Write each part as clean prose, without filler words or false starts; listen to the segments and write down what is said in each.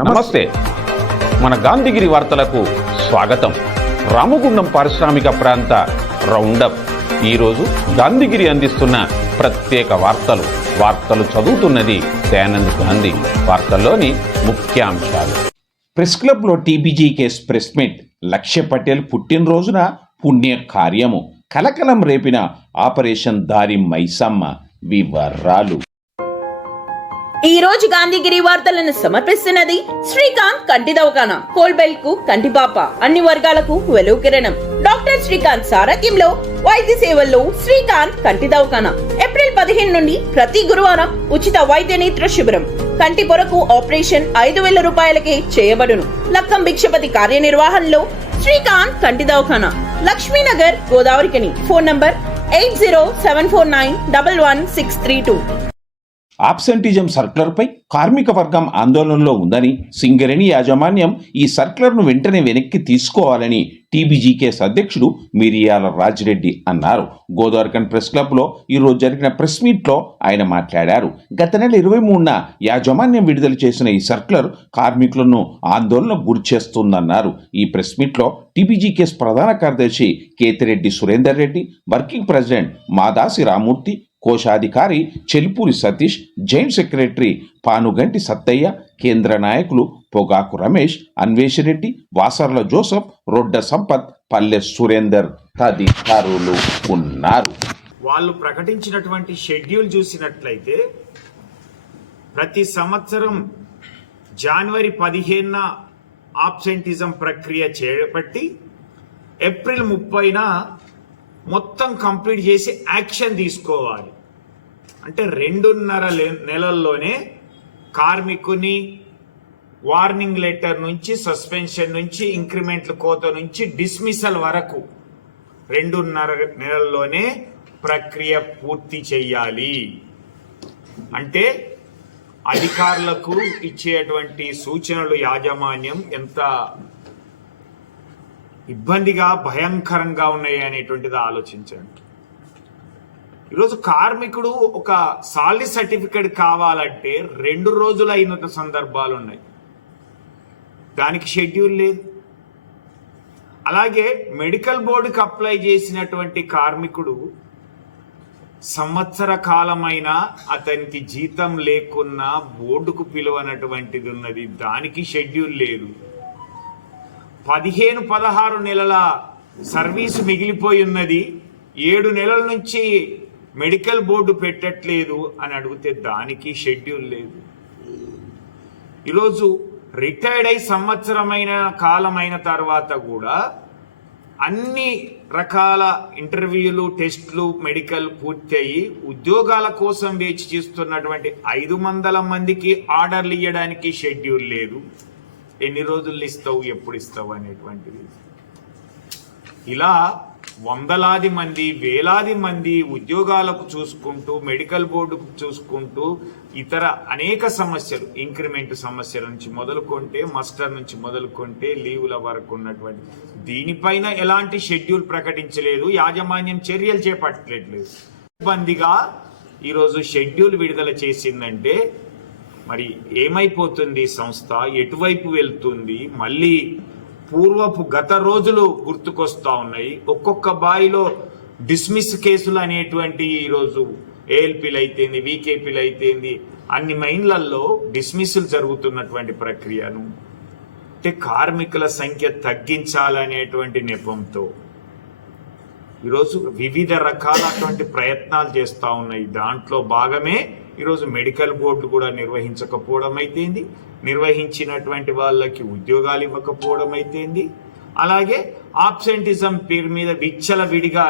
నమస్తే. మన గాంధీగిరి వార్తలకు స్వాగతం. రామగుండం పారిశ్రామిక ప్రాంత రౌండప్. ఈరోజు గాంధీగిరి అందిస్తున్న ప్రత్యేక వార్తలు చదువుతున్నది దయానంద్ గాంధీ. వార్తల్లోని ముఖ్యాంశాలు. ప్రెస్ క్లబ్లో టీబీజీ కేసు ప్రెస్ మీట్. లక్ష్య పటేల్ పుట్టినరోజున పుణ్య కార్యము. కలకలం రేపిన ఆపరేషన్ దారి మైసమ్మ. వివరాలు. ఈ రోజు గాంధీగిరి వార్తలను సమర్పిస్తున్నది శ్రీకాంత్ కంటి దవాఖానా. కోల్బెల్ కు కంటిపాప, అన్ని వర్గాలకు వెలుగు కిరణం. డాక్టర్ శ్రీకాంత్ సారథ్యంలో వైద్య సేవల్లో శ్రీకాంత్ కంటి దవాఖానా. ఏప్రిల్ 15 నుండి ప్రతి గురువారం ఉచిత వైద్య నేత్ర శిబిరం. కంటి పొరకు ఆపరేషన్ 5,000 రూపాయలకే చేయబడును. లక్కం భిక్షపతి కార్యనిర్వహణలో శ్రీకాంత్ కంటి దవాఖానా, Lakshminagar, Godavarikhani. Phone number 8074911632. Absenteeism సర్క్యులర్పై కార్మిక వర్గం ఆందోళనలో ఉందని సింగరేణి యాజమాన్యం ఈ సర్క్యులర్ను వెంటనే వెనక్కి తీసుకోవాలని టీబీజీకేఎస్ అధ్యక్షుడు మిరియాల రాజిరెడ్డి అన్నారు. గోదావరికన్ ప్రెస్ క్లబ్లో ఈరోజు జరిగిన ప్రెస్ మీట్లో ఆయన మాట్లాడారు. గత నెల 23న యాజమాన్యం విడుదల చేసిన ఈ సర్క్యులర్ కార్మికులను ఆందోళనకు గురిచేస్తుందన్నారు. ఈ ప్రెస్ మీట్లో టీబీజీకేఎస్ ప్రధాన కార్యదర్శి కేతిరెడ్డి సురేందర్ రెడ్డి, వర్కింగ్ ప్రెసిడెంట్ మాదాసి రామూర్తి, కోశాధికారి చెల్పూరి సతీష్, జాయింట్ సెక్రటరీ పానుగంటి సత్తయ్య, కేంద్ర నాయకులు పొగాకు రమేష్, అన్వేషరెడ్డి, వాసర్ల జోసఫ్, రొడ్డ సంపత్, పల్లె సురేందర్ తదితరులు ఉన్నారు. వాళ్ళు ప్రకటించినటువంటి షెడ్యూల్ చూసినట్లయితే ప్రతి సంవత్సరం జనవరి 15న ఆబ్సెంటిజం ప్రక్రియ చేపట్టి ఏప్రిల్ 30న మొత్తం కంప్లీట్ చేసి యాక్షన్ తీసుకోవాలి. అంటే 2.5 నెలల్లోనే కార్మికుని వార్నింగ్ లెటర్ నుంచి, సస్పెన్షన్ నుంచి, ఇంక్రిమెంట్ల కోత నుంచి డిస్మిసల్ వరకు 2.5 నెలల్లోనే ప్రక్రియ పూర్తి చెయ్యాలి. అంటే అధికారులకు ఇచ్చేటువంటి సూచనలు యాజమాన్యం ఎంత ఇబ్బందిగా, భయంకరంగా ఉన్నాయి అనేటువంటిది ఆలోచించండి. ఈరోజు కార్మికుడు ఒక సాలరీ సర్టిఫికేట్ కావాలంటే 2 రోజులు అయిన సందర్భాలు ఉన్నాయి. దానికి షెడ్యూల్ లేదు. అలాగే మెడికల్ బోర్డుకి అప్లై చేసినటువంటి కార్మికుడు సంవత్సర కాలమైనా అతనికి జీతం లేకున్నా బోర్డుకు పిలువనటువంటిది ఉన్నది. దానికి షెడ్యూల్ లేదు. 15-16 నెలల సర్వీసు మిగిలిపోయి ఉన్నది. 7 నెలల నుంచి మెడికల్ బోర్డు పెట్టట్లేదు అని అడిగితే దానికి షెడ్యూల్ లేదు. ఈరోజు రిటైర్డ్ అయి సంవత్సరమైన కాలమైన తర్వాత కూడా అన్ని రకాల ఇంటర్వ్యూలు, టెస్టులు, మెడికల్ పూర్తయి ఉద్యోగాల కోసం వేచి చూస్తున్నటువంటి 500 మందికి ఆర్డర్లు ఇవ్వడానికి షెడ్యూల్ లేదు. ఎన్ని రోజులు ఇస్తావు, ఎప్పుడు ఇస్తావు అనేటువంటిది. ఇలా వందలాది మంది, వేలాది మంది ఉద్యోగాలకు చూసుకుంటూ, మెడికల్ బోర్డుకు చూసుకుంటూ, ఇతర అనేక సమస్యలు, ఇంక్రిమెంట్ సమస్యల నుంచి మొదలుకుంటే, మస్టర్ నుంచి మొదలుకుంటే, లీవుల వరకు ఉన్నటువంటి దీనిపైన ఎలాంటి షెడ్యూల్ ప్రకటించలేదు. యాజమాన్యం చర్యలు చేపట్టలేదు. ఇబ్బందిగా ఈరోజు షెడ్యూల్ విడుదల చేసిందంటే మరి ఏమైపోతుంది సంస్థ, ఎటువైపు వెళ్తుంది? మళ్ళీ పూర్వపు గత రోజులు గుర్తుకొస్తా ఉన్నాయి. ఒక్కొక్క బాయిలో డిస్మిస్ కేసులు అనేటువంటి ఈరోజు ఏఎల్పీలు అయితేంది, వీకేపీలు అయితేంది, అన్ని మైన్లలో డిస్మిస్లు జరుగుతున్నటువంటి ప్రక్రియను అంటే కార్మికుల సంఖ్య తగ్గించాలనేటువంటి నెపంతో ఈరోజు వివిధ రకాలటువంటి ప్రయత్నాలు చేస్తూ ఉన్నాయి. దాంట్లో భాగమే ఈరోజు మెడికల్ బోర్డు కూడా నిర్వహించకపోవడం అయితేంది, నిర్వహించినటువంటి వాళ్ళకి ఉద్యోగాలు ఇవ్వకపోవడం అయితేంది. అలాగే ఆబ్సెంటిజం పేరు మీద విచ్చలవిడిగా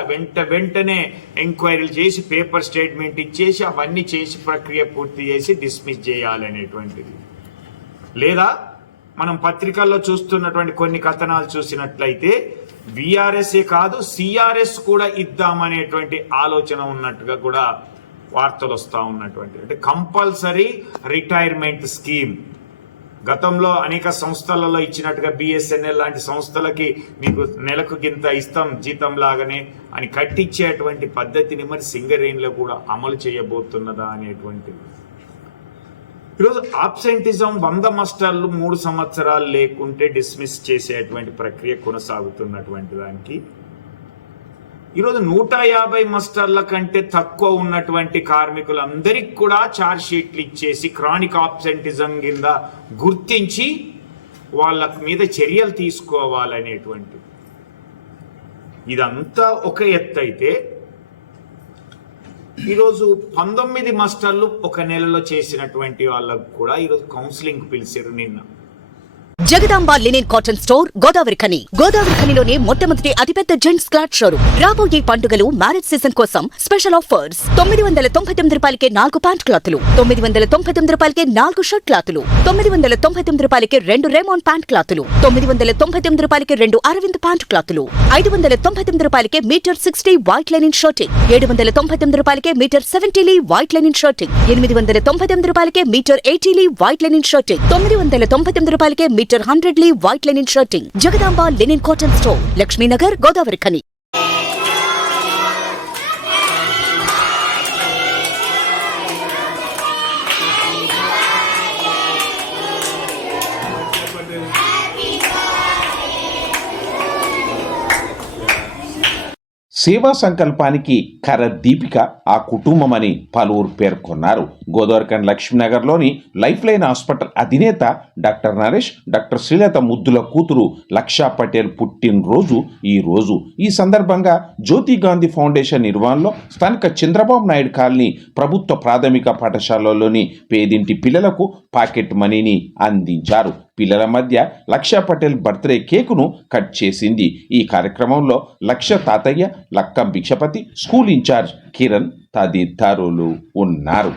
వెంటనే ఎంక్వైరీలు చేసి, పేపర్ స్టేట్మెంట్ ఇచ్చేసి, అవన్నీ చేసి ప్రక్రియ పూర్తి చేసి డిస్మిస్ చేయాలనేటువంటిది. లేదా మనం పత్రికల్లో చూస్తున్నటువంటి కొన్ని కథనాలు చూసినట్లయితే విఆర్ఎస్ఏ కాదు, సిఆర్ఎస్ కూడా ఇద్దామనేటువంటి ఆలోచన ఉన్నట్టుగా కూడా వార్తలు వస్తూ ఉన్నటువంటి. అంటే కంపల్సరీ రిటైర్మెంట్ స్కీమ్ గతంలో అనేక సంస్థలలో ఇచ్చినట్టుగా బిఎస్ఎన్ఎల్ లాంటి సంస్థలకి మీకు నెలకు గింత ఇస్తాం జీతం లాగానే అని కట్టించేటువంటి పద్ధతిని మరి సింగరేణిలో కూడా అమలు చేయబోతున్నదా అనేటువంటిది. ఈరోజు ఆబ్సెంటిజం 100 మాస్టర్లు 3 సంవత్సరాలు లేకుంటే డిస్మిస్ చేసేటువంటి ప్రక్రియ కొనసాగుతున్నటువంటి దానికి ఈరోజు 150 మాస్టర్ల కంటే తక్కువ ఉన్నటువంటి కార్మికులందరికీ కూడా ఛార్జ్ షీట్లు ఇచ్చేసి క్రానిక్ ఆబ్సెంటిజం కింద గుర్తించి వాళ్ళ మీద చర్యలు తీసుకోవాలనేటువంటి ఇదంతా ఒక ఎత్తు అయితే ఈరోజు 19 మాస్టర్లు ఒక నెలలో చేసినటువంటి వాళ్ళకు కూడా ఈరోజు కౌన్సిలింగ్ పిలిచారు నిన్న. Jagadamba linen cotton store Godavarikhani. గోదావరిఖనిలోనే మొట్టమొదటి అతిపెద్ద జెంట్స్ క్లాత్ షోరూమ్. రాబోయే పండుగలు మ్యారేజ్ సీజన్ కోసం స్పెషల్ ఆఫర్స్. 999 రూపాయలకే 4 ప్యాంట్ క్లాతులు, 999 రూపాయలకే 4 షర్ట్ క్లాతులు, 999 రూపాయలకే 2 రేమాన్ ప్యాంట్ క్లాతులు, 999 రూపాయలకే 2 అరవింద్ ప్యాంట్ క్లాతులు, 599 రూపాయలకే మీటర్ 60 వైట్ లెనిన్ షర్టింగ్, 799 రూపాయలకే metre 70 lea white linen shirting, 899 రూపాయలకే metre 80 lea white linen shirting, 999 రూపాయలకే metre 100 lea white linen shirting. Jagadamba linen cotton store, Lakshminagar, Godavarikhani. సేవా సంకల్పానికి కరదీపిక ఆ కుటుంబమని పలువురు పేర్కొన్నారు. గోదావరిఖని లక్ష్మీనగర్లోని లైఫ్ లైన్ హాస్పిటల్ అధినేత డాక్టర్ నరేష్, డాక్టర్ శ్రీలత ముద్దుల కూతురు లక్షా పటేల్ పుట్టినరోజు ఈ రోజు. ఈ సందర్భంగా జ్యోతి గాంధీ ఫౌండేషన్ నిర్వహణలో స్థానిక చంద్రబాబు నాయుడు కాలనీ ప్రభుత్వ ప్రాథమిక పాఠశాలలోని పేదింటి పిల్లలకు పాకెట్ మనీని అందించారు. పిల్లల మధ్య లక్షా పటేల్ బర్త్డే కేకును కట్ చేసింది. ఈ కార్యక్రమంలో లక్ష తాతయ్య, లక్కం భిక్షపతి, స్కూల్ ఇన్ఛార్జ్ కిరణ్ తదితరులు ఉన్నారు.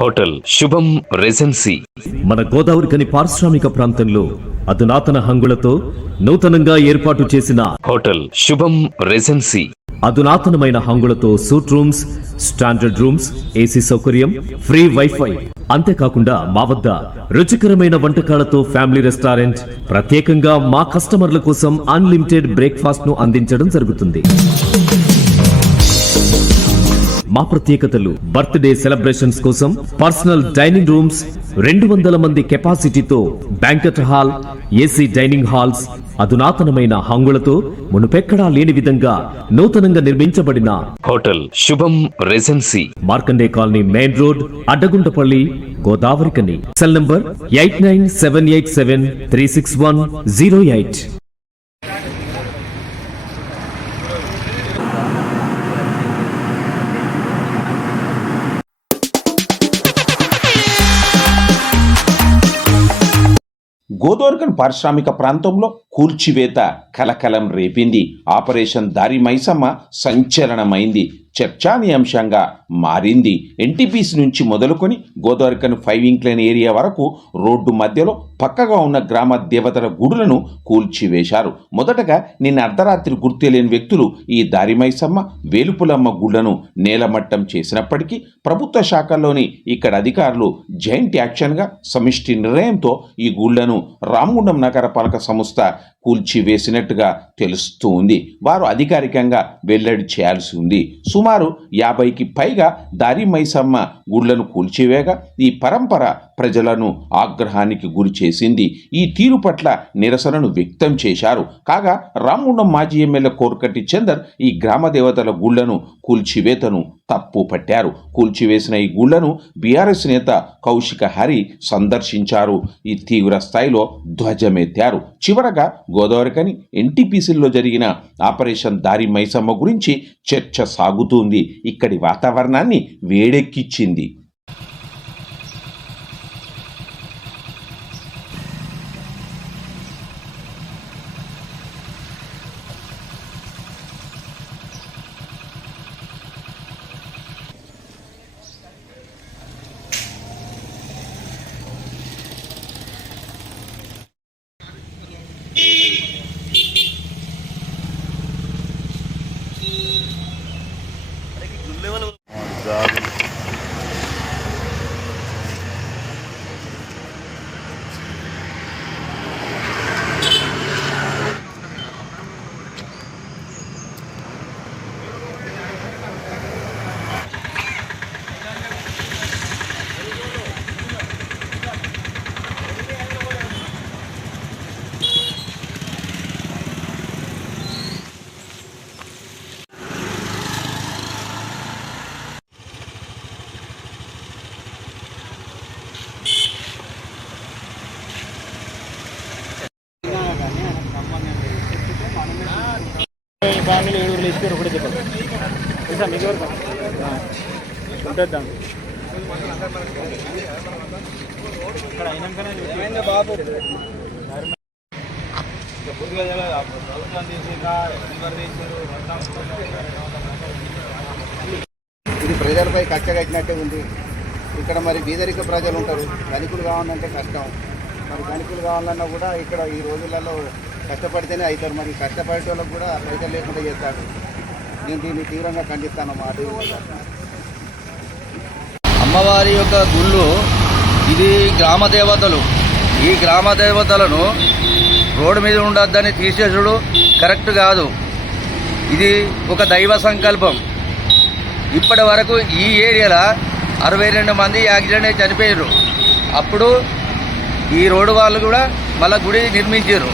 హోటల్ శుభం రెజెన్సీ మన గోదావరిఖని పారిశ్రామిక ప్రాంతంలో అధునాతన హంగులతో నూతనంగా ఏర్పాటు చేసిన హోటల్ శుభం రెజెన్సీ అధునాతనమైన హంగులతో suite rooms, standard rooms, AC సౌకర్యం, ఫ్రీ వైఫై. అంతేకాకుండా మా వద్ద రుచికరమైన వంటకాలతో ఫ్యామిలీ రెస్టారెంట్, ప్రత్యేకంగా మా కస్టమర్ల కోసం అన్లిమిటెడ్ బ్రేక్ఫాస్ట్ ను అందించడం జరుగుతుంది. మా ప్రత్యేకతలు: బర్త్డే సెలబ్రేషన్స్ కోసం పర్సనల్ డైనింగ్ రూమ్స్, 200 మంది కెపాసిటీతో banquet hall, AC dining halls, అధునాతనమైన హంగులతో మునుపెక్కడా లేని విధంగా నూతనంగా నిర్మించబడిన hotel Shubham regency Markande colony main road, Addaguntapalli, Godavarikhani. Cell number 8978736108. Godavarikhani పారిశ్రామిక ప్రాంతంలో కూల్చివేత కలకలం రేపింది. ఆపరేషన్ దారి మైసమ్మ సంచలనమైంది, చర్చానీయాంశంగా మారింది. ఎన్టీపీసీ నుంచి మొదలుకొని గోదావరిఖని 5 ఇంక్లైన్ ఏరియా వరకు రోడ్డు మధ్యలో పక్కగా ఉన్న గ్రామ దేవతల గుడులను కూల్చివేశారు. మొదటగా నిన్న అర్ధరాత్రి గుర్తులేని వ్యక్తులు ఈ దారి మైసమ్మ, వేలుపులమ్మ గుళ్లను నేలమట్టం చేసినప్పటికీ ప్రభుత్వ శాఖల్లోని ఇక్కడ అధికారులు జాయింట్ యాక్షన్గా సమిష్టి నిర్ణయంతో ఈ గుళ్లను రామగుండం నగరపాలక సంస్థ కూల్చివేసినట్టుగా తెలుస్తూ ఉంది. వారు అధికారికంగా వెల్లడి చేయాల్సి ఉంది. సుమారు 50కి పైగా దారి మైసమ్మ గుళ్లను కూల్చివేగా ఈ పరంపర ప్రజలను ఆగ్రహానికి గురి చేసింది. ఈ తీరు పట్ల నిరసనను వ్యక్తం చేశారు. కాగా రామగుండం మాజీ ఎమ్మెల్యే కోరకట్టి చందర్ ఈ గ్రామ దేవతల గుళ్లను కూల్చివేతను తప్పు పట్టారు. కూల్చివేసిన ఈ గుళ్లను బీఆర్ఎస్ నేత కౌశిక హరి సందర్శించారు. ఈ తీవ్ర స్థాయిలో ధ్వజమెత్తారు. చివరగా గోదావరిఖని ఎన్టీపీసీలో జరిగిన ఆపరేషన్ దారి మైసమ్మ గురించి చర్చ సాగుతుంది. ఇక్కడి వాతావరణాన్ని వేడెక్కించింది. ఫ్యామిలీ 7 ఇస్తారు ఒకటే చెప్పండి తెలుసా మీకు ఎవరు ఉంటుంది దాన్ని ఇక్కడ అయినాకనే బాబు ప్రభుత్వం తీసిందా ఎవరు తీసారు ఇది ప్రజలపై కక్ష కట్టినట్టే ఉంది. ఇక్కడ మరి బీదరిక ప్రజలు ఉంటారు, ధనికులు కావాలంటే కష్టం. మరి ధనికులు కావాలన్నా కూడా ఇక్కడ ఈ రోజులలో కష్టపడితేనే అవుతారు. మరి కష్టపడే వాళ్ళకు కూడా పైసలు లేకుండా చేస్తాడు. నేను దీన్ని తీవ్రంగా ఖండిస్తాను. మా అమ్మవారి యొక్క గుళ్ళు ఇది గ్రామ దేవతలు. ఈ గ్రామ దేవతలను రోడ్డు మీద ఉండొద్దని తీసేసుడు కరెక్ట్ కాదు. ఇది ఒక దైవ సంకల్పం. ఇప్పటి వరకు ఈ ఏరియాలో 62 మంది యాక్సిడెంట్ అయి చనిపోయారు. అప్పుడు ఈ రోడ్డు వాళ్ళు కూడా మళ్ళీ గుడి నిర్మించారు.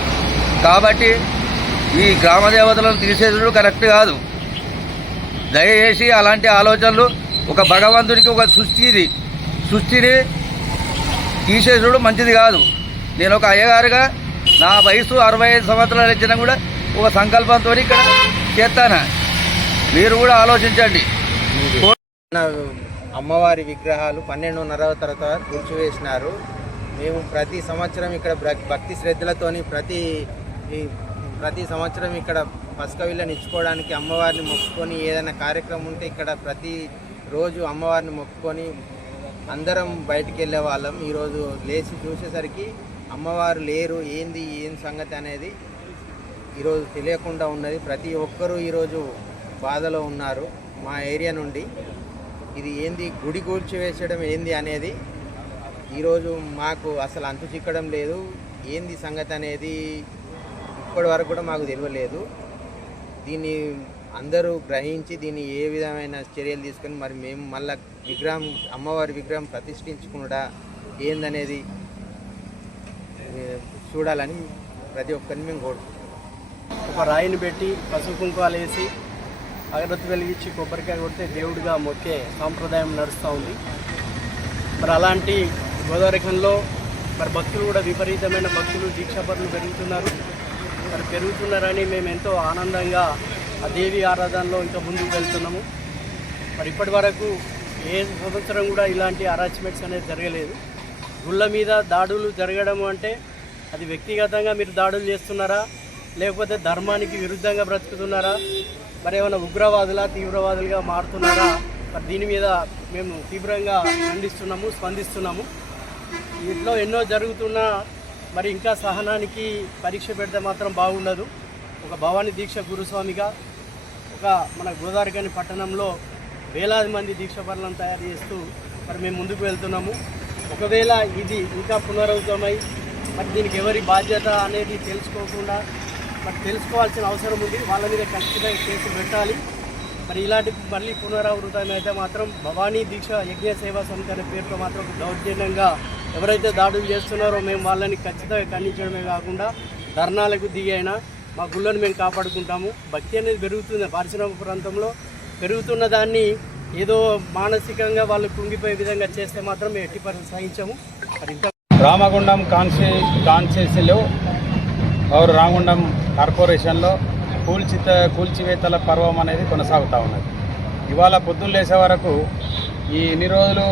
కాబట్టి ఈ గ్రామ దేవతలను తీసేసుడు కరెక్ట్ కాదు. దయచేసి అలాంటి ఆలోచనలు ఒక భగవంతుడికి ఒక సృష్టిని తీసేసుడు మంచిది కాదు. నేను ఒక అయ్యగారుగా నా వయసు 65 సంవత్సరాలు ఇచ్చినా కూడా ఒక సంకల్పంతో ఇక్కడ చేస్తాను. మీరు కూడా ఆలోచించండి. అమ్మవారి విగ్రహాలు 12:30 తర్వాత కూల్చివేసినారు. మేము ప్రతి సంవత్సరం ఇక్కడ భక్తి శ్రద్ధలతోని ప్రతి సంవత్సరం ఇక్కడ పసుక విళ్ళని ఇచ్చుకోవడానికి అమ్మవారిని మొక్కుకొని ఏదైనా కార్యక్రమం ఉంటే ఇక్కడ ప్రతి రోజు అమ్మవారిని మొక్కుకొని అందరం బయటికి వెళ్ళే వాళ్ళం. ఈరోజు లేచి చూసేసరికి అమ్మవారు లేరు. ఏం సంగతి అనేది ఈరోజు తెలియకుండా ఉన్నది. ప్రతి ఒక్కరూ ఈరోజు బాధలో ఉన్నారు. మా ఏరియా నుండి ఇది గుడి కూల్చివేసడం అనేది ఈరోజు మాకు అసలు అంతు చిక్కడం లేదు. సంగతి అనేది ఇప్పటి వరకు కూడా మాకు తెలియలేదు. దీన్ని అందరూ గ్రహించి దీన్ని ఏ విధమైన చర్యలు తీసుకొని మరి మేము మళ్ళా అమ్మవారి విగ్రహం ప్రతిష్ఠించుకున్నాడా ఏందనేది చూడాలని ప్రతి ఒక్కరిని మేము కోరుకుంటున్నాం. ఒక రాయిని పెట్టి పసుపు కుంకుమాలు వేసి అగరత్తి వెలిగించి కొబ్బరికాయ కొడితే దేవుడిగా మొక్కే సాంప్రదాయం నడుస్తూ ఉంది. మరి అలాంటి గోదావరిఖంలో మరి భక్తులు కూడా విపరీతమైన భక్తులు దీక్షాపరులు పెరుగుతున్నారని మేము ఎంతో ఆనందంగా ఆ దేవి ఆరాధనలో ఇంకా ముందుకు వెళ్తున్నాము. మరి ఇప్పటి వరకు ఏ సంవత్సరం కూడా ఇలాంటి అరాచ్మెంట్స్ అనేది జరగలేదు. గుళ్ళ మీద దాడులు జరగడం అంటే అది వ్యక్తిగతంగా మీరు దాడులు చేస్తున్నారా, లేకపోతే ధర్మానికి విరుద్ధంగా బ్రతుకుతున్నారా, మరి ఏమైనా ఉగ్రవాదులా తీవ్రవాదులుగా మారుతున్నారా? మరి దీని మీద మేము తీవ్రంగా ఖండిస్తున్నాము, స్పందిస్తున్నాము. వీటిలో ఎన్నో జరుగుతున్నా మరి ఇంకా సహనానికి పరీక్ష పెడితే మాత్రం బాగుండదు. ఒక భవానీ దీక్ష గురుస్వామిగా మన గోదావరిఖని పట్టణంలో వేలాది మంది దీక్షపరులను తయారు చేస్తూ మరి మేము ముందుకు వెళ్తున్నాము. ఒకవేళ ఇది ఇంకా పునరావృతమై మరి దీనికి ఎవరి బాధ్యత అనేది తెలుసుకోకుండా మరి తెలుసుకోవాల్సిన అవసరం ఉంది. వాళ్ళ మీద ఖచ్చితంగా కేసు పెట్టాలి. మరి ఇలాంటి మళ్ళీ పునరావృతం అయితే మాత్రం భవానీ దీక్ష యజ్ఞ సేవా సమితి అనే పేరుతో మాత్రం దౌర్జన్యంగా ఎవరైతే దాడులు చేస్తున్నారో మేము వాళ్ళని ఖచ్చితంగా ఖండించడమే కాకుండా ధర్నాలకు దిగి అయినా మా గుళ్ళను మేము కాపాడుకుంటాము. భక్తి అనేది పెరుగుతుంది. పారిశ్రామిక ప్రాంతంలో పెరుగుతున్న దాన్ని ఏదో మానసికంగా వాళ్ళు కుంగిపోయే విధంగా చేస్తే మాత్రం మేము ఎట్టి పరిస్థితుల్లో సహించము. మరి ఇంకా రామగుండం కాన్స్టిట్యున్సీలో రామగుండం కార్పొరేషన్లో కూల్చివేతల పర్వం అనేది కొనసాగుతూ ఉన్నది. ఇవాళ పొద్దున్న లేసే వరకు ఈ ఇన్ని రోజులు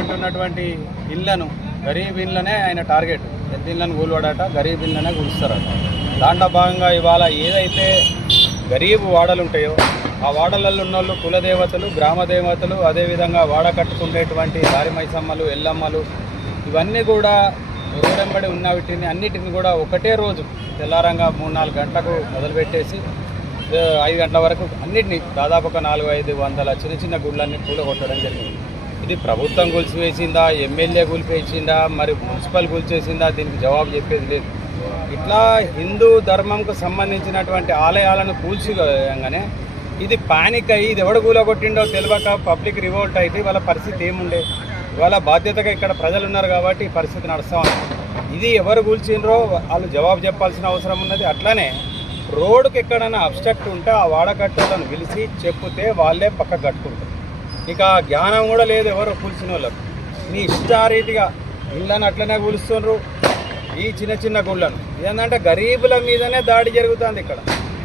ఉంటున్నటువంటి ఇళ్లను గరీబ్ ఇళ్ళనే ఆయన టార్గెట్. పెద్ద ఇళ్ళను కూలవాడట, గరీబ్ ఇళ్ళనే కూలుస్తారట. దాంట్లో భాగంగా ఇవాళ ఏదైతే గరీబ్ వాడలు ఉంటాయో ఆ వాడలలో ఉన్న వాళ్ళు కులదేవతలు, గ్రామ దేవతలు, అదేవిధంగా వాడ కట్టుకునేటువంటి దారి మైసమ్మలు, ఎల్లమ్మలు ఇవన్నీ కూడా రోడెంబడి ఉన్న వీటిని అన్నిటిని కూడా ఒకటే రోజు తెల్లారంగా 3-4 గంటలకు మొదలుపెట్టేసి 5 గంటల వరకు అన్నిటినీ దాదాపు ఒక 400-500 చిన్న గుళ్ళన్నీ కూలగొట్టడం జరిగింది. ఇది ప్రభుత్వం కూల్చివేసిందా, ఎమ్మెల్యే కూల్చివేసిందా, మరి మున్సిపల్ కూల్చేసిందా, దీనికి జవాబు చెప్పేది లేదు. ఇట్లా హిందూ ధర్మంకు సంబంధించినటువంటి ఆలయాలను కూల్చిగానే ఇది పానిక్ అయ్యి ఇది ఎవడు కూలగొట్టిండో తెలియక పబ్లిక్ రివోల్ట్ అయితే వాళ్ళ పరిస్థితి ఏముండే. ఇవాళ బాధ్యతగా ఇక్కడ ప్రజలు ఉన్నారు కాబట్టి ఈ పరిస్థితి నడుస్తామని ఇది ఎవరు కూల్చిండ్రో వాళ్ళు జవాబు చెప్పాల్సిన అవసరం ఉన్నది. అట్లానే రోడ్డుకి ఎక్కడైనా అబ్స్ట్రక్ట్ ఉంటే ఆ వాడకట్టులను పిలిచి చెప్తే వాళ్ళే పక్క కట్టుకుంటారు. ఇక జ్ఞానం కూడా లేదు ఎవరు కూల్చిన వాళ్ళకు. మీ ఇష్టారీతిగా ఇళ్ళని అట్లనే కూలుస్తున్నారు. ఈ చిన్న గుళ్ళను ఏంటంటే గరీబుల మీదనే దాడి జరుగుతుంది. ఇక్కడ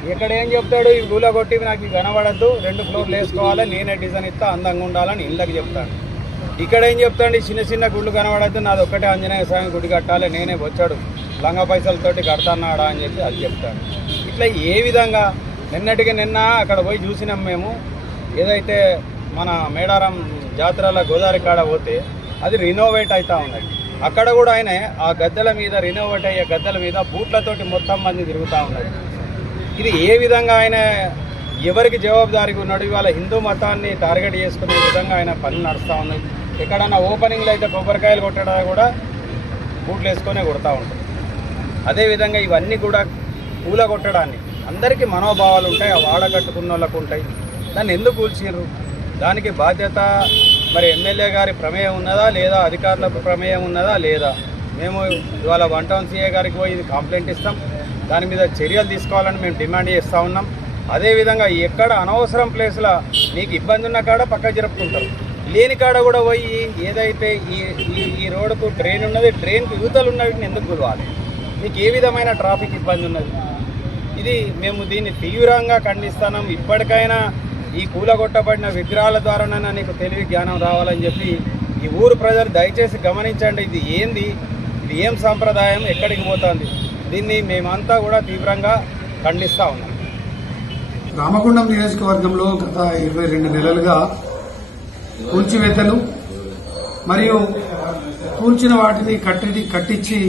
ఇక్కడ ఏం చెప్తాడు, ఈ గుల కొట్టి నాకు ఇవి కనబడద్దు, 2 ఫ్లోర్లు వేసుకోవాలి, నేనే డిజైన్ ఇస్తా, అందంగా ఉండాలని ఇళ్ళకి చెప్తాడు. ఇక్కడ ఏం చెప్తాడు, చిన్న చిన్న గుళ్ళు కనబడద్దు, నాది ఒక్కటే ఆంజనేయ స్వామి గుడి కట్టాలి, నేనే వచ్చాడు లంగా పైసలతోటి కడతాన్నాడా అని చెప్పి అది చెప్తాడు. ఇట్లా ఏ విధంగా నిన్నటికి నిన్న అక్కడ పోయి చూసినాం మేము. ఏదైతే మన మేడారం జాతరల గోదావరి కాడ పోతే అది రినోవేట్ అవుతూ ఉన్నది. అక్కడ కూడా ఆయన ఆ గద్దెల మీద, రినోవేట్ అయ్యే గద్దెల మీద బూట్లతోటి మొత్తం మంది తిరుగుతూ ఉన్నది. ఇది ఏ విధంగా ఆయన ఎవరికి జవాబుదారీగా ఉన్నాడు? ఇవాళ హిందూ మతాన్ని టార్గెట్ చేసుకునే విధంగా ఆయన పనులు నడుస్తూ ఉన్నాయి. ఎక్కడన్నా ఓపెనింగ్లో అయితే కొబ్బరికాయలు కొట్టడా కూడా బూట్లు వేసుకొనే కొడతా ఉంటారు. అదేవిధంగా ఇవన్నీ కూడా పూల కొట్టడాన్ని అందరికీ మనోభావాలు ఉంటాయి, ఆ వాడ కట్టుకున్న వాళ్ళకు ఉంటాయి. దాన్ని ఎందుకు కూల్చిర్రు? దానికి బాధ్యత మరి ఎమ్మెల్యే గారి ప్రమేయం ఉన్నదా లేదా, అధికారుల ప్రమేయం ఉన్నదా లేదా? మేము ఇవాళ 1 టౌన్ సీఏ గారికి పోయి ఇది కంప్లైంట్ ఇస్తాం, దాని మీద చర్యలు తీసుకోవాలని మేము డిమాండ్ చేస్తూ ఉన్నాం. అదేవిధంగా ఎక్కడ అనవసరం ప్లేస్లో నీకు ఇబ్బంది ఉన్న కాడ పక్క జరుపుకుంటారు, లేని కాడ కూడా పోయి ఏదైతే ఈ రోడ్డుకు డ్రైన్ ఉన్నది, డ్రైన్కు యువతలు ఉన్నవిటిని ఎందుకు గురవాలి? మీకు ఏ విధమైన ట్రాఫిక్ ఇబ్బంది ఉన్నది? ఇది మేము దీన్ని తీవ్రంగా ఖండిస్తున్నాం. ఇప్పటికైనా ఈ కూలగొట్టబడిన విగ్రహాల ద్వారానైనా నీకు తెలివి జ్ఞానం రావాలని చెప్పి ఈ ఊరు ప్రజలు దయచేసి గమనించండి. ఇది ఏంది, ఇది ఏం సాంప్రదాయం, ఎక్కడికి పోతుంది? దీన్ని మేమంతా కూడా తీవ్రంగా ఖండిస్తూ ఉన్నాం. రామగుండం నియోజకవర్గంలో గత 22 నెలలుగా కూల్చివేతలు మరియు కూల్చిన వాటిని కట్టించి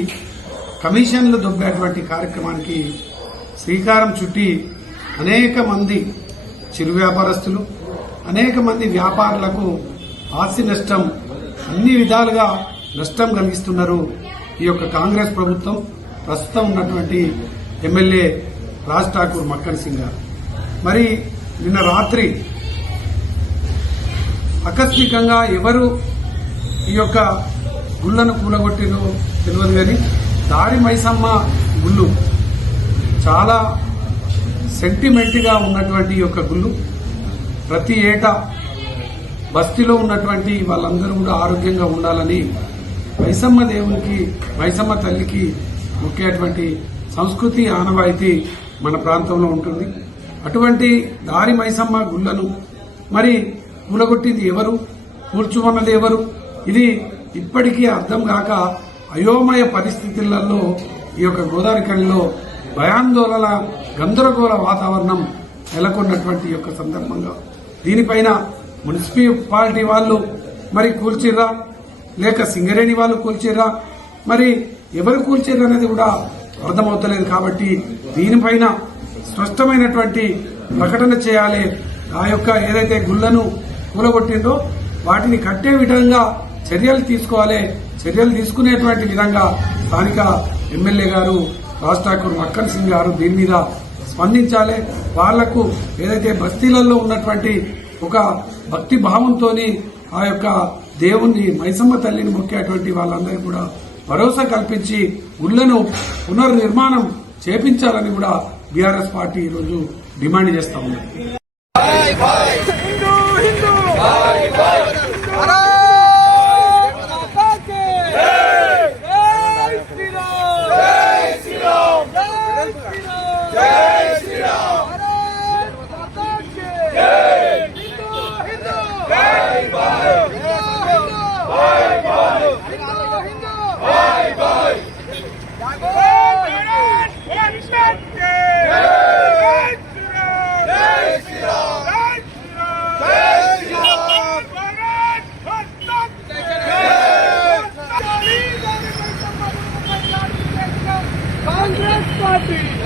కమిషన్లు దొబ్బేటువంటి కార్యక్రమానికి శ్రీకారం చుట్టి అనేక మంది చిరు వ్యాపారస్తులు, అనేక మంది వ్యాపారులకు ఆస్తి నష్టం, అన్ని విధాలుగా నష్టం కలిగిస్తున్నారు ఈ యొక్క కాంగ్రెస్ ప్రభుత్వం, ప్రస్తుతం ఉన్నటువంటి ఎమ్మెల్యే రాజ్ ఠాకూర్ మక్కన్ సింగ్ గారు. మరి నిన్న రాత్రి ఆకస్మికంగా ఎవరు ఈ యొక్క గుళ్లను కూలగొట్టినో తెలియదు కానీ దారి మైసమ్మ గుళ్ళు చాలా సెంటిమెంట్గా ఉన్నటువంటి యొక్క గుళ్ళు ప్రతి ఏటా బస్తీలో ఉన్నటువంటి వాళ్ళందరూ కూడా ఆరోగ్యంగా ఉండాలని మైసమ్మ దేవునికి, మైసమ్మ తల్లికి ముఖ్యటువంటి సంస్కృతి ఆనవాయితీ మన ప్రాంతంలో ఉంటుంది. అటువంటి దారి మైసమ్మ గుళ్లను మరి కూలగొట్టింది ఎవరు, కూల్చుమన్నది ఎవరు? ఇది ఇప్పటికీ అర్థం కాక అయోమయ పరిస్థితులలో ఈ యొక్క గోదావరి కనిలో భయాందోళన, గందరగోళ వాతావరణం నెలకొన్నటువంటి యొక్క సందర్భంగా దీనిపైన మున్సిపాలిటీ వాళ్ళు మరి కూల్చిర్రా లేక సింగరేణి వాళ్ళు కూల్చిర్రా, మరి ఎవరు కూల్చిర్రా అనేది కూడా అర్థమవుతలేదు. కాబట్టి దీనిపైన స్పష్టమైనటువంటి ప్రకటన చేయాలి. ఆ యొక్క ఏదైతే గుళ్లను కూలగొట్టిందో వాటిని కట్టే విధంగా చర్యలు తీసుకోవాలి. చర్యలు తీసుకునేటువంటి విధంగా స్థానిక ఎమ్మెల్యే గారు రాజ్ ఠాకూర్ మక్కన్ సింగ్ గారు దీని మీద స్పందించాలి. వాళ్లకు ఏదైతే బస్తీలలో ఉన్నటువంటి ఒక భక్తి భావంతో ఆ యొక్క దేవుణ్ణి, మైసమ్మ తల్లిని మొక్కేటువంటి వాళ్ళందరికీ కూడా భరోసా కల్పించి గుళ్లను పునర్నిర్మాణం చేపించాలని కూడా బీఆర్ఎస్ పార్టీ ఈరోజు డిమాండ్ చేస్తా ఉంది.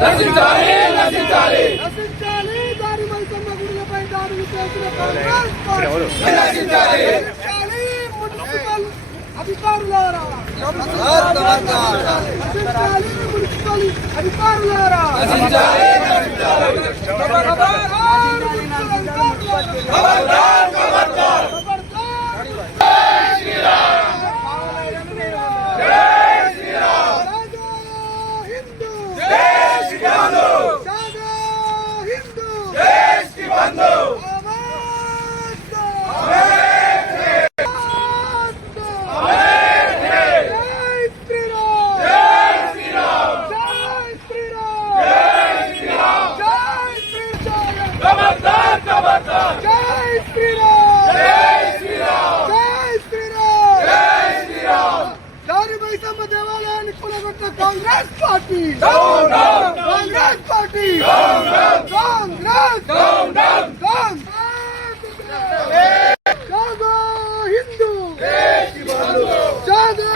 నశించాలి నశించాలి నశించాలి దారి మైసమ్మ గుడిపై దాడులు చేసిన కాంగ్రెస్ పార్టీ నశించాలి నశించాలి మున్సిపల్ అధికారులారా నశించాలి మున్సిపల్ అధికారులారా నశించాలి నశించాలి ఖబర్దార్ ఖబర్దార్ ఖబర్దార్ జై శ్రీరామ్ జై శ్రీరామ్ జై Congress party down down Congress party down down Congress down down జాగో హిందూ దేశ్ బంధు జాగో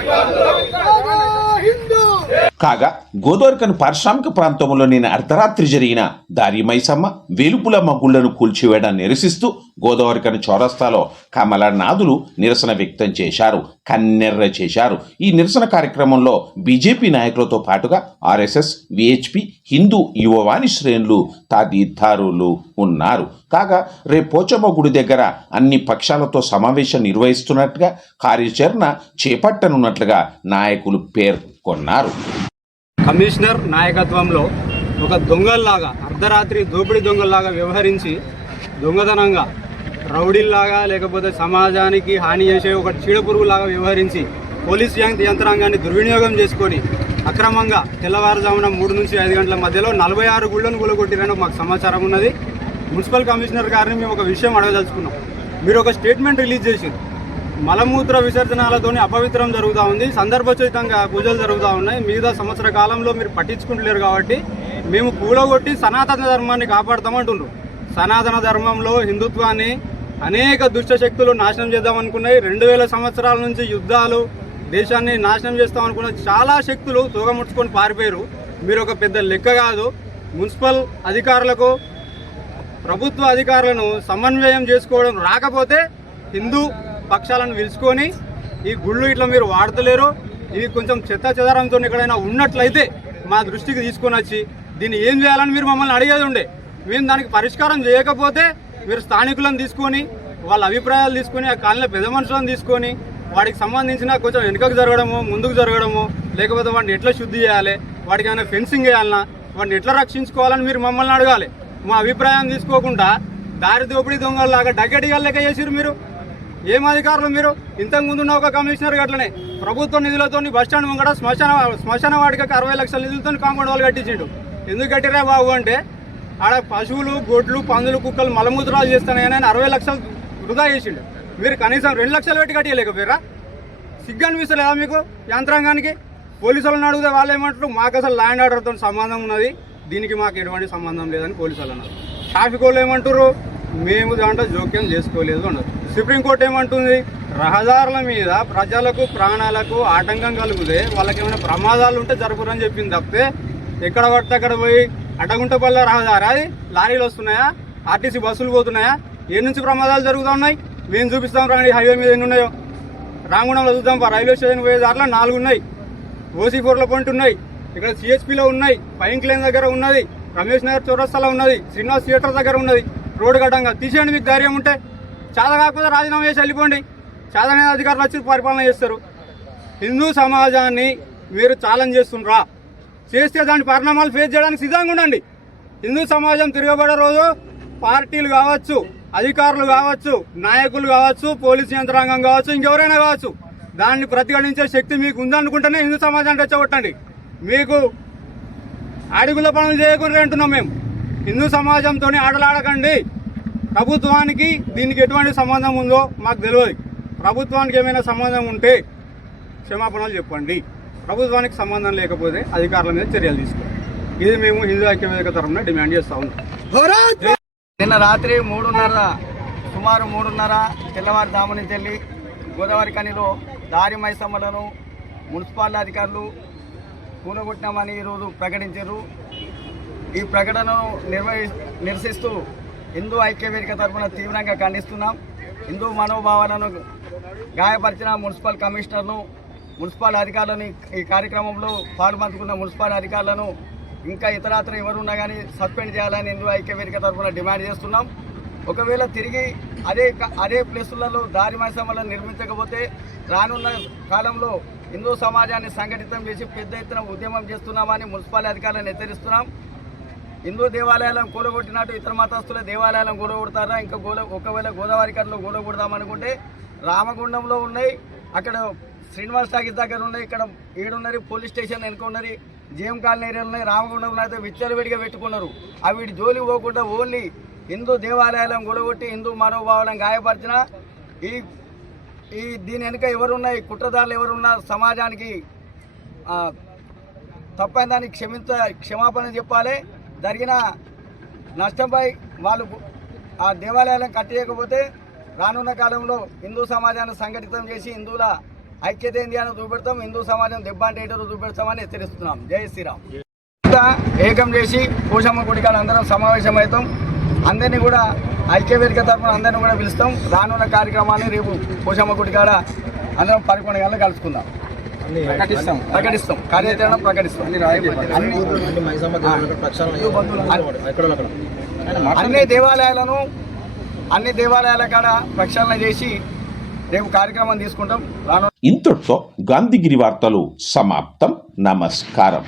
హిందూ. కాగా గోదావరికని పారిశ్రామిక ప్రాంతంలో నిన్న అర్ధరాత్రి జరిగిన దారి మైసమ్మ వేలుపులమ్మ గుళ్లను కూల్చివేయడం నిరసిస్తూ గోదావరికని చౌరస్తాలో కమలనాథులు నిరసన వ్యక్తం చేశారు, కన్నెర్ర చేశారు. ఈ నిరసన కార్యక్రమంలో బీజేపీ నాయకులతో పాటుగా ఆర్ఎస్ఎస్, విహెచ్పి, హిందూ యువవాణి శ్రేణులు తదితరులు ఉన్నారు. కాగా రేపు పోచమ్మ గుడి దగ్గర అన్ని పక్షాలతో సమావేశం నిర్వహిస్తున్నట్టుగా, కార్యాచరణ చేపట్టనున్నట్లుగా నాయకులు పేర్కొన్నారు. కమిషనర్ నాయకత్వంలో ఒక దొంగల్లాగా అర్ధరాత్రి దోపిడీ దొంగల్లాగా వ్యవహరించి దొంగతనంగా రౌడీల్లాగా లేకపోతే సమాజానికి హాని చేసే ఒక చీడపురుగులాగా వ్యవహరించి పోలీస్ యంత్రాంగాన్ని దుర్వినియోగం చేసుకొని అక్రమంగా తెల్లవారుజామున 3 నుంచి 5 గంటల మధ్యలో 46 గుళ్లను కూలగొట్టిరని మాకు సమాచారం ఉన్నది. మున్సిపల్ కమిషనర్ గారిని మేము ఒక విషయం అడగదలుచుకున్నాం. మీరు ఒక స్టేట్మెంట్ రిలీజ్ చేసి మలమూత్ర విసర్జనాలతోని అపవిత్రం జరుగుతూ ఉంది, సందర్భోచితంగా పూజలు జరుగుతూ ఉన్నాయి, మిగతా సంవత్సర కాలంలో మీరు పట్టించుకుంటలేరు కాబట్టి మేము కూలగొట్టి సనాతన ధర్మాన్ని కాపాడుతామంటున్నారు. సనాతన ధర్మంలో హిందుత్వాన్ని అనేక దుష్ట శక్తులు నాశనం చేద్దామనుకున్నాయి. 2000 సంవత్సరాల నుంచి యుద్ధాలు దేశాన్ని నాశనం చేస్తామనుకున్న చాలా శక్తులు తోగముడుచుకొని పారిపోయారు. మీరు ఒక పెద్ద లెక్క కాదు. మున్సిపల్ అధికారులకు ప్రభుత్వ అధికారులను సమన్వయం చేసుకోవడం రాకపోతే హిందూ పక్షాలను పిలుచుకొని ఈ గుళ్ళు ఇట్లా మీరు వాడతలేరు, ఇది కొంచెం చెత్త చెదారంతో ఎక్కడైనా ఉన్నట్లయితే మా దృష్టికి తీసుకొని వచ్చి దీన్ని ఏం చేయాలని మీరు మమ్మల్ని అడిగేది ఉండే. మేము దానికి పరిష్కారం చేయకపోతే మీరు స్థానికులను తీసుకొని వాళ్ళ అభిప్రాయాలు తీసుకొని ఆ కాలనీ పెద్ద మనుషులను తీసుకొని వాడికి సంబంధించిన కొంచెం వెనుకకు జరగడము, ముందుకు జరగడము, లేకపోతే వాడిని ఎట్లా శుద్ధి చేయాలి, వాడికి ఏమైనా ఫెన్సింగ్ వేయాలన్నా, వాడిని ఎట్లా రక్షించుకోవాలని మీరు మమ్మల్ని అడగాలి. మా అభిప్రాయం తీసుకోకుండా దారి దోపిడీ దొంగల్లాగా డగ్గడిగా లెక్క చేసిరు. మీరు ఏం అధికారులు మీరు? ఇంతకు ముందున్న ఒక కమిషనర్ గట్లనే ప్రభుత్వ నిధులతో బస్టాండ్ ముంగడ శ్మశాన వాటికి 60 లక్షల నిధులతో కాంపౌండ్ వాళ్ళు కట్టించిండు. ఎందుకు కట్టిరా బాబు అంటే ఆడ పశువులు, గొడ్లు, పందులు, కుక్కలు మలమూత్రాలు చేస్తున్నాయని 60 లక్షలు వృధా చేసిండు. మీరు కనీసం 2 లక్షలు పెట్టి కట్టియలేకపోయారా? సిగ్గు అనిపిస్తలేదా మీకు యంత్రాంగానికి? పోలీసు వాళ్ళని అడిగితే వాళ్ళు ఏమంటారు, మాకు అసలు ల్యాండ్ ఆర్డర్తో సంబంధం ఉన్నది, దీనికి మాకు ఎటువంటి సంబంధం లేదని పోలీసు వాళ్ళు అన్నారు. ట్రాఫిక్ వాళ్ళు ఏమంటారు, మేము దాంట్లో జోక్యం చేసుకోలేదు అన్నారు. సుప్రీంకోర్టు ఏమంటుంది, రహదారుల మీద ప్రజలకు ప్రాణాలకు ఆటంకం కలిగితే వాళ్ళకి ఏమైనా ప్రమాదాలు ఉంటే జరపరని చెప్పింది తప్పితే ఎక్కడ పడితే అక్కడ పోయి అడ్డగుంటపల్ల రహదారి అది లారీలు వస్తున్నాయా, ఆర్టీసీ బస్సులు పోతున్నాయా, ఏ నుంచి ప్రమాదాలు జరుగుతూ ఉన్నాయి మేము చూపిస్తాం రండి. హైవే మీద ఎన్ని ఉన్నాయో రామగుండంలో చూద్దాం. రైల్వే స్టేషన్ పోయే దాంట్లో 4 ఉన్నాయి, ఓసీ4 పాయింట్ ఉన్నాయి, ఇక్కడ సిహెచ్పిలో ఉన్నాయి, పైన్ క్లేన్ దగ్గర ఉన్నది, రమేష్ నగర్ చౌరస్తాలో ఉన్నది, శ్రీనివాస్ థియేటర్ దగ్గర ఉన్నది. రోడ్డు గడ్డంగా తీసేయండి మీకు ధైర్యం ఉంటే. చాలా కాకపోతే రాజీనామా చేసి వెళ్ళిపోండి. చాలానే అధికారులు వచ్చి పరిపాలన చేస్తారు. హిందూ సమాజాన్ని మీరు ఛాలెంజ్ చేస్తుండ్రా? చేస్తే దాని పరిణామాలు ఫేస్ చేయడానికి సిద్ధంగా ఉండండి. హిందూ సమాజం తిరగబడే రోజు పార్టీలు కావచ్చు, అధికారులు కావచ్చు, నాయకులు కావచ్చు, పోలీసు యంత్రాంగం కావచ్చు, ఇంకెవరైనా కావచ్చు, దాన్ని ప్రతిఘటించే శక్తి మీకు ఉందనుకుంటేనే హిందూ సమాజాన్ని రెచ్చగొట్టండి. మీకు అడుగుల పనులు చేయకుండా అంటున్నాం మేము. హిందూ సమాజంతో ఆటలాడకండి. ప్రభుత్వానికి దీనికి ఎటువంటి సంబంధం ఉందో మాకు తెలియదు. ప్రభుత్వానికి ఏమైనా సంబంధం ఉంటే క్షమాపణలు చెప్పండి. ప్రభుత్వానికి సంబంధం లేకపోతే అధికారుల మీద చర్యలు తీసుకోండి. ఇది మేము హిందూ ఐక్యవేదిక తరఫున డిమాండ్ చేస్తా ఉన్నాం. నిన్న రాత్రి సుమారు 3:30 తెల్లవారుజాము నుంచి వెళ్ళి గోదావరి కనిలో దారి మైసమ్మలను మున్సిపల్ అధికారులు కూలగొట్టినామని ఈరోజు ప్రకటించారు. ఈ ప్రకటనను నిరసిస్తూ హిందూ ఐక్యవేదిక తరఫున తీవ్రంగా ఖండిస్తున్నాం. హిందూ మనోభావాలను గాయపరిచిన మున్సిపల్ కమిషనర్ను, మున్సిపల్ అధికారులను, ఈ కార్యక్రమంలో పాల్పంచుకున్న మున్సిపల్ అధికారులను ఇంకా ఇతరాత్ర ఎవరున్నా కానీ సస్పెండ్ చేయాలని హిందూ ఐక్యవేదిక తరఫున డిమాండ్ చేస్తున్నాం. ఒకవేళ తిరిగి అదే ప్లేసులలో దారి మైసమ్మలను నిర్మించకపోతే రానున్న కాలంలో హిందూ సమాజాన్ని సంఘటితం చేసి పెద్ద ఎత్తున ఉద్యమం చేస్తున్నామని మున్సిపల్ అధికారులను హెచ్చరిస్తున్నాం. హిందూ దేవాలయాలను కూలగొట్టినట్టు ఇతర మతస్థుల దేవాలయాలను కూలగొడతారా? ఇంకా ఒకవేళ గోదావరి కట్టలో కూలగొడదామనుకుంటే రామగుండంలో ఉన్నాయి, అక్కడ శ్రీనివాస్ టాకీస్ దగ్గర ఉన్నాయి, ఇక్కడ ఏడున్నది పోలీస్ స్టేషన్ వెనుక ఉన్నది, జేఎం కాలనీ ఏరియాలు ఉన్నాయి. రామగుండంలో అయితే విచ్చలవిడిగా పెట్టుకున్నారు. అవి జోలి పోకుండా ఓన్లీ హిందూ దేవాలయాలను కూలగొట్టి హిందూ మనోభావాలను గాయపరిచిన దీని వెనుక ఎవరున్నాయి, కుట్రదారులు ఎవరున్నా సమాజానికి తప్పైన దానికి క్షమాపణ చెప్పాలి. జరిగిన నష్టంపై వాళ్ళు ఆ దేవాలయాలను కట్టేయకపోతే రానున్న కాలంలో హిందూ సమాజాన్ని సంఘటితం చేసి హిందువుల ఐక్యత ఏంది అని చూపెడతాం. హిందూ సమాజం దెబ్బ అంటే ఏంటో చూపెడతామని హెచ్చరిస్తున్నాం. జై శ్రీరామ్. ఏకం చేసి పోషమ్మ గుడి కాడ అందరం సమావేశమవుతాం. అందరినీ కూడా ఐక్యవేదిక తరఫున అందరినీ కూడా పిలుస్తాం. రానున్న కార్యక్రమాన్ని రేపు పోషమ్మ గుడి కాడ అందరం 11 గంటలకు కలుసుకుందాం. ప్రకటిస్తాం కార్యాచరణ ప్రకటిస్తాం. అన్ని దేవాలయాల కాడ ప్రక్షాళన చేసి రేపు కార్యక్రమం తీసుకుంటాం. ఇంతటితో గాంధీగిరి వార్తలు సమాప్తం. నమస్కారం.